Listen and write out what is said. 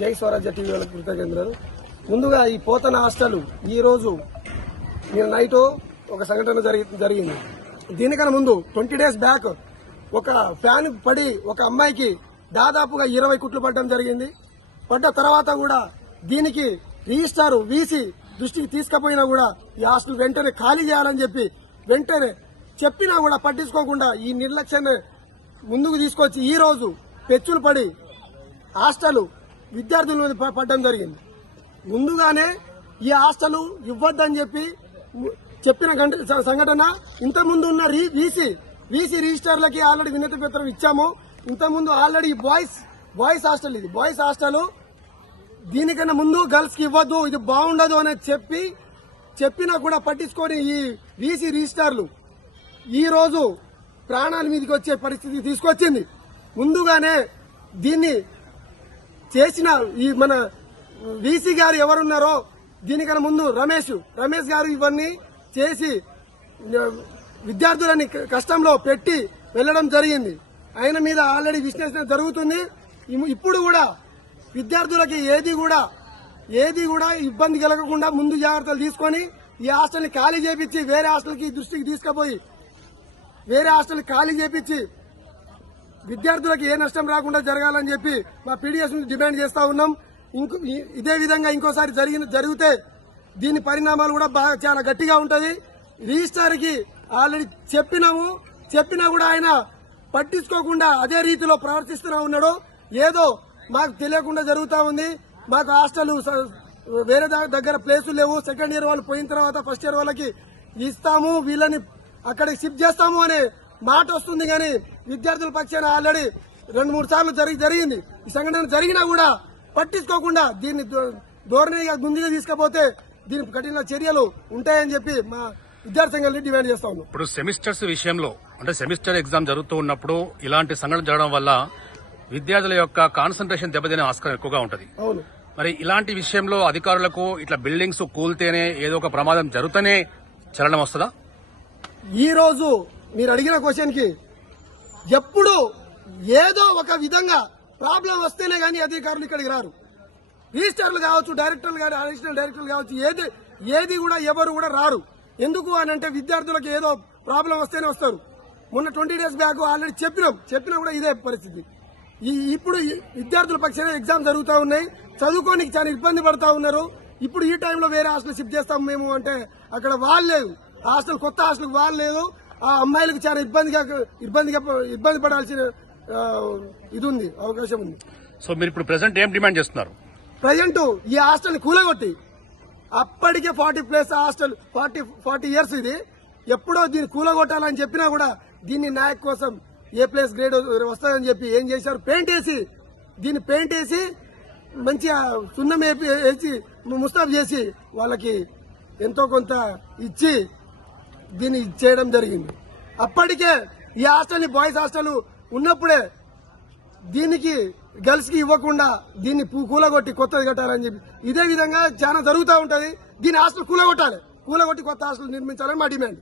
జై స్వరాజ్య టీవీ వాళ్ళకి కృతజ్ఞతలు. ముందుగా ఈ పోతన హాస్టల్ ఈ రోజు నైట్ ఒక సంఘటన జరిగింది. దీనికన్నా ముందు 20 days బ్యాక్ ఒక ఫ్యాన్ పడి ఒక అమ్మాయికి దాదాపుగా 20 కుట్లు పడడం జరిగింది. పడ్డ తర్వాత కూడా దీనికి రిజిస్టార్ వీసీ దృష్టికి తీసుకుపోయినా కూడా ఈ హాస్టల్ వెంటనే ఖాళీ చేయాలని చెప్పి వెంటనే చెప్పినా కూడా పట్టించుకోకుండా ఈ నిర్లక్ష్యాన్ని ముందుకు తీసుకొచ్చి ఈ రోజు పెచ్చులు పడి హాస్టల్ విద్యార్థుల మీద పడడం జరిగింది. ముందుగానే ఈ హాస్టల్ ఇవ్వద్దని చెప్పి చెప్పిన సంఘటన ఇంతకుముందు ఉన్న వీసీ రిజిస్టర్లకి ఆల్రెడీ వినతి పత్రం ఇచ్చాము. ఇంతకుముందు ఆల్రెడీ బాయ్స్ హాస్టల్ ఇది బాయ్స్ హాస్టల్. దీనికన్నా ముందు గర్ల్స్ కి ఇవ్వద్దు, ఇది బాగుండదు అని చెప్పినా కూడా పట్టించుకొని ఈ వీసీ రిజిస్టర్లు ఈ రోజు ప్రాణాల మీదకి వచ్చే పరిస్థితి తీసుకొచ్చింది. ముందుగానే దీన్ని చేసిన ఈ మన వీసీ గారు ఎవరున్నారో దీనికన్నా ముందు రమేష్ గారు ఇవన్నీ చేసి విద్యార్థులని కష్టంలో పెట్టి వెళ్లడం జరిగింది. ఆయన మీద ఆల్రెడీ విశ్లేషణ జరుగుతుంది. ఇప్పుడు కూడా విద్యార్థులకి ఏది కూడా ఇబ్బంది కలగకుండా ముందు జాగ్రత్తలు తీసుకొని ఈ హాస్టల్ని ఖాళీ చేపించి వేరే హాస్టల్కి దృష్టికి తీసుకుపోయి వేరే హాస్టల్ ఖాళీ చేపించి విద్యార్థులకు ఏ నష్టం రాకుండా జరగాలని చెప్పి మా పీడీఎస్ నుంచి డిమాండ్ చేస్తా ఉన్నాం. ఇదే విధంగా ఇంకోసారి జరిగితే దీని పరిణామాలు కూడా చాలా గట్టిగా ఉంటది. రిజిస్టార్ కి ఆల్రెడీ చెప్పినా కూడా ఆయన పట్టించుకోకుండా అదే రీతిలో ప్రవర్తిస్తూనే ఉన్నాడు. ఏదో మాకు తెలియకుండా జరుగుతా ఉంది. మాకు హాస్టల్ వేరే దగ్గర ప్లేసులు లేవు, సెకండ్ ఇయర్ వాళ్ళు పోయిన తర్వాత ఫస్ట్ ఇయర్ వాళ్ళకి ఇస్తాము, వీళ్ళని అక్కడికి షిఫ్ట్ చేస్తాము అనే మాట వస్తుంది. కానీ విద్యార్థుల పక్షాన ఆల్రెడీ 2-3 సార్లు జరిగింది. ఈ సంఘటన జరిగినా కూడా పట్టించుకోకుండా దీన్ని ధోరణిగా ముందుగా తీసుకపోతే దీని కఠిన చర్యలు ఉంటాయని చెప్పి మా విద్యార్థి సంఘాలని డిమాండ్ చేస్తా ఉన్నాం. ఇప్పుడు సెమిస్టర్స్ విషయంలో అంటే సెమిస్టర్ ఎగ్జామ్ జరుగుతూ ఉన్నప్పుడు ఇలాంటి సంఘటన జరగడం వల్ల విద్యార్థుల యొక్క కాన్సన్ట్రేషన్ దెబ్బతినే ఆస్కారం ఎక్కువగా ఉంటుంది. అవును, మరి ఇలాంటి విషయంలో అధికారులకు ఇట్లా బిల్డింగ్స్ కూల్తేనే ఏదో ఒక ప్రమాదం జరుగుతూనే చలనం వస్తుందా? ఈ రోజు మీరు అడిగిన క్వశ్చన్ కి ఎప్పుడు ఏదో ఒక విధంగా ప్రాబ్లం వస్తేనే గానీ అధికారులు ఇక్కడికి రారు. రిజిస్టర్లు కావచ్చు, డైరెక్టర్లు కానీ అడిషనల్ డైరెక్టర్లు కావచ్చు, ఏది కూడా ఎవరు కూడా రారు. ఎందుకు అని అంటే విద్యార్థులకు ఏదో ప్రాబ్లం వస్తేనే వస్తారు. మొన్న 20 days బ్యాక్ ఆల్రెడీ చెప్పినా కూడా ఇదే పరిస్థితి. ఇప్పుడు విద్యార్థుల పక్షాన ఎగ్జామ్ జరుగుతూ ఉన్నాయి, చదువుకోనికి చాలా ఇబ్బంది పడతా ఉన్నారు. ఇప్పుడు ఈ టైంలో వేరే హాస్టల్ షిఫ్ట్ చేస్తాం మేము అంటే అక్కడ వాళ్ళు లేదు, హాస్టల్ కొత్త హాస్టల్ వాళ్ళు లేదు. ఆ అమ్మాయిలకు చాలా ఇబ్బంది పడాల్సిన ఇది ఉంది, అవకాశం ఉంది. సో మీరు ఇప్పుడు ప్రెసెంట్ ఏం డిమాండ్ చేస్తున్నారు? ప్రజెంట్ ఈ హాస్టల్ కూలగొట్టి అప్పటికే 40+ హాస్టల్ 40 years ఇది ఎప్పుడో దీన్ని కూలగొట్టాలని చెప్పినా కూడా దీన్ని నాయక్ కోసం A+ గ్రేడ్ వస్తుందని చెప్పి ఏం చేశారు, దీన్ని పెయింట్ వేసి మంచిగా సున్నం వేసి ముస్తాబ్ చేసి వాళ్ళకి ఎంతో కొంత ఇచ్చి దీన్ని చేయడం జరిగింది. అప్పటికే ఈ హాస్టల్ బాయ్స్ హాస్టల్ ఉన్నప్పుడే దీనికి గర్ల్స్ కి ఇవ్వకుండా దీన్ని కూలగొట్టి కొత్తది కట్టాలని చెప్పి ఇదే విధంగా చాలా జరుగుతూ ఉంటది. దీని హాస్టల్ కూలగొట్టాలి, కూలగొట్టి కొత్త హాస్టల్ నిర్మించాలని మా డిమాండ్.